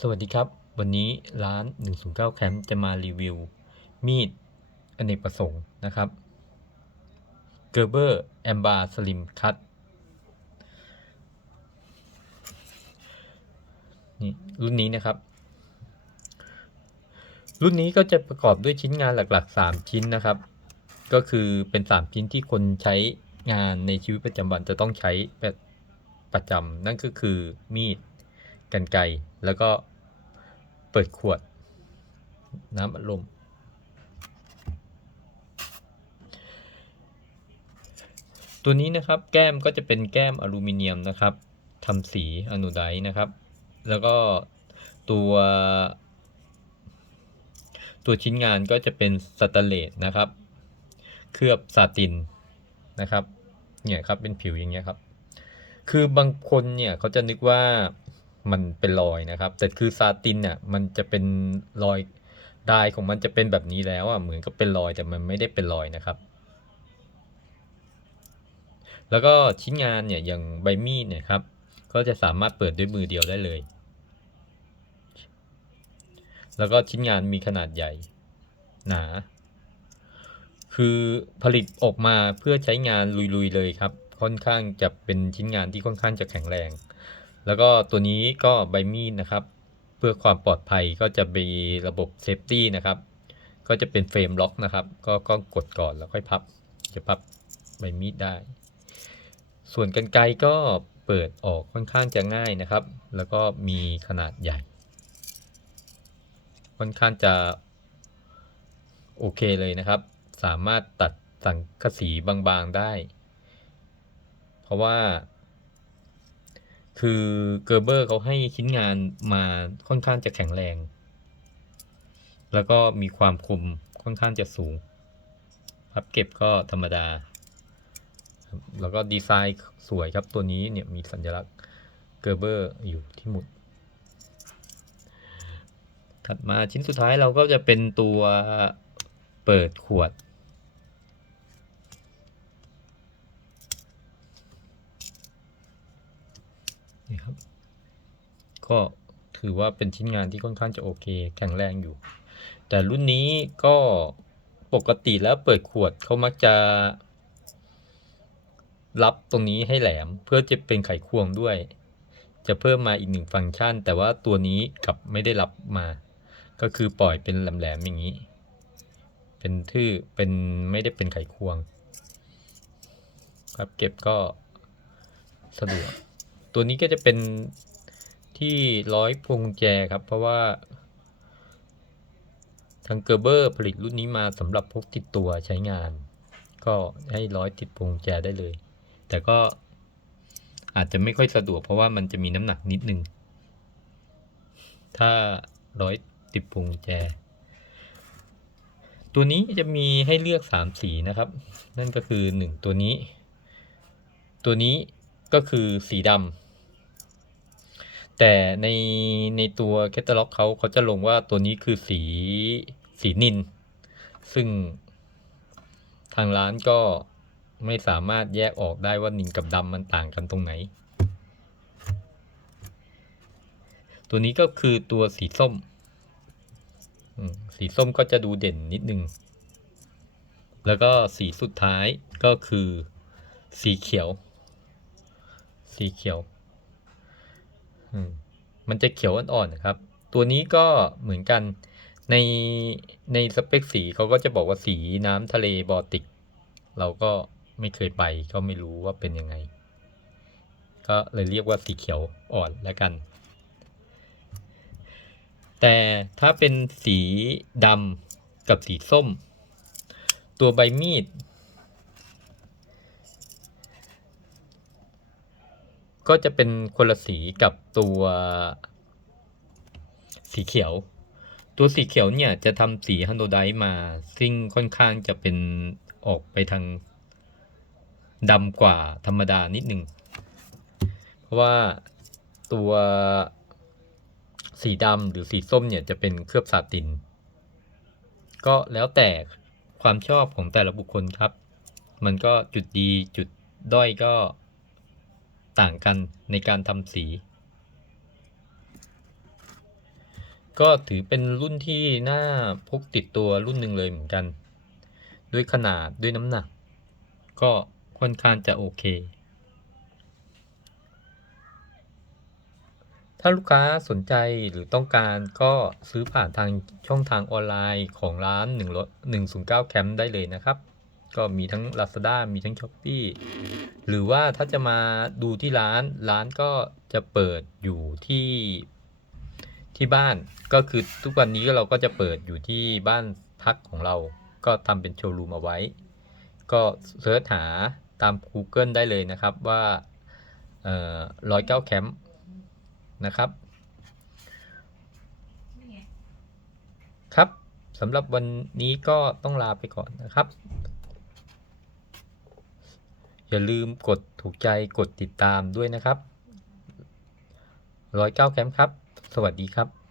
สวัสดีครับ วันนี้ร้าน 109 แคมป์จะมารีวิว มีดอเนกประสงค์นะครับ Gerber a m b a r Slim Cut นี่รุ่นนี้นะครับ รุ่นนี้ก็จะประกอบด้วยชิ้นงานหลัก ๆ 3 ชิ้นนะครับ ก็คือเป็น 3 ชิ้นที่คนใช้งานในชีวิตประจำวันจะต้องใช้ประจำนั่นก็คือมีดกันไกร แล้วก็เปิดขวด น้ำอัดลม ตัวนี้นะครับแก้มก็จะเป็นแก้มอลูมิเนียมนะครับทำสีอนูไดนะครับ แล้วก็ตัว ตัวชิ้นงานก็จะเป็นสแตนเลสนะครับ เคลือบซาตินนะครับเนี่ยครับเป็นผิวอย่างเงี้ยครับ คือบางคนเนี่ยเขาจะนึกว่า มันเป็นรอยนะครับ แต่คือซาตินเนี่ยมันจะเป็นรอยดายของมันจะเป็นแบบนี้แล้วอะเหมือนกับเป็นรอยแต่มันไม่ได้เป็นรอยนะครับ แล้วก็ชิ้นงานเนี่ยอย่างใบมีดเนี่ยครับก็จะสามารถเปิดด้วยมือเดียวได้เลย แล้วก็ชิ้นงานมีขนาดใหญ่ หนา คือผลิตออกมาเพื่อใช้งานลุยๆเลยครับ ค่อนข้างจะเป็นชิ้นงานที่ค่อนข้างจะแข็งแรง แล้วก็ตัวนี้ก็ใบมีดนะครับ เพื่อความปลอดภัยก็จะมีระบบเซฟตี้นะครับ ก็จะเป็นเฟรมล็อกนะครับ ก็ก็กดก่อนแล้วค่อยพับ จะพับใบมีดได้ ส่วนกันไกรก็เปิดออกค่อนข้างจะง่ายนะครับ แล้วก็มีขนาดใหญ่ ค่อนข้างจะโอเคเลยนะครับ สามารถตัดสังกะสีบางๆได้ เพราะว่า คือเกอร์เบอร์เขาให้ชิ้นงานมาค่อนข้างจะแข็งแรง แล้วก็มีความคมค่อนข้างจะสูง พับเก็บก็ธรรมดา แล้วก็ดีไซน์สวยครับตัวนี้เนี่ยมีสัญลักษณ์เกอร์เบอร์อยู่ที่หมุด ถัดมาชิ้นสุดท้ายเราก็จะเป็นตัวเปิดขวด ครับ ก็ถือว่าเป็นชิ้นงานที่ค่อนข้างจะโอเค แข็งแรงอยู่ แต่รุ่นนี้ก็ปกติแล้วเปิดขวดเขามักจะ รับตรงนี้ให้แหลมเพื่อจะเป็นไขควงด้วย จะเพิ่มมาอีกหนึ่งฟังก์ชัน แต่ว่าตัวนี้กลับไม่ได้รับมา ก็คือปล่อยเป็นแหลมๆอย่างนี้ เป็นทื่อเป็นไม่ได้เป็นไขควง ครับเก็บก็สะดวก ตัวนี้ก็จะเป็นที่ร้อยพวงแจครับ เพราะว่า ทางเกอร์เบอร์ผลิตรุ่นนี้มาสำหรับพกติดตัวใช้งาน ก็ให้ร้อยติดพวงแจได้เลย แต่ก็อาจจะไม่ค่อยสะดวกเพราะว่ามันจะมีน้ำหนักนิดนึง ถ้าร้อยติดพวงแจ ตัวนี้จะมีให้เลือก3สีนะครับ นั่นก็คือ1ตัวนี้ ตัวนี้ก็คือสีดำ แต่ในในตัวแคตตาล็อกเขาเขาจะลงว่าตัวนี้คือสีสีนิน ซึ่งทางร้านก็ไม่สามารถแยกออกได้ว่านินกับดำมันต่างกันตรงไหน ตัวนี้ก็คือตัวสีส้ม สีส้มก็จะดูเด่นนิดนึง แล้วก็สีสุดท้ายก็คือสีเขียว สีเขียว มันจะเขียวอ่อนๆนะครับ ตัวนี้ก็เหมือนกันในในสเปคสีเขาก็จะบอกว่าสีน้ำทะเลบอลติก เราก็ไม่เคยไปก็ไม่รู้ว่าเป็นยังไง ก็เลยเรียกว่าสีเขียวอ่อนแล้วกัน แต่ถ้าเป็นสีดำกับสีส้ม ตัวใบมีด ก็จะเป็นคนละสีกับตัวสีเขียว ตัวสีเขียวเนี่ยจะทำสีฮันโดไดมาซึ่งค่อนข้างจะเป็นออกไปทางดำกว่าธรรมดานิดหนึ่ง เพราะว่าตัวสีดำหรือสีส้มเนี่ยจะเป็นเคลือบซาติน ก็แล้วแต่ความชอบของแต่ละบุคคลครับ มันก็จุดดีจุดด้อยก็ ต่างกันในการทำสี ก็ถือเป็นรุ่นที่น่าพกติดตัวรุ่นหนึ่งเลยเหมือนกัน ด้วยขนาดด้วยน้ำหนัก ก็ค่อนข้างจะโอเค ถ้าลูกค้าสนใจหรือต้องการก็ซื้อผ่านทางช่องทางออนไลน์ของร้าน109แคมป์ได้เลยนะครับ ก็มีทั้ง Lazada มีทั้ง s h อ p e e หรือว่าถ้าจะมาดูที่ร้านร้านก็จะเปิดอยู่ที่ที่บ้านก็คือทุกวันนี้เราก็จะเปิดอยู่ที่บ้านพักของเรา ก็ทำเป็นโชว์รูมเอาไว้ ก็เสิร์ชหาตาม Google ได้เลยนะครับว่าร้อยเก้าแคมป์นะครับ ครับสำหรับวันนี้ก็ต้องลาไปก่อนนะครับ อย่าลืมกดถูกใจกดติดตามด้วยนะครับร้อยเก้าแคมป์ครับ สวัสดีครับ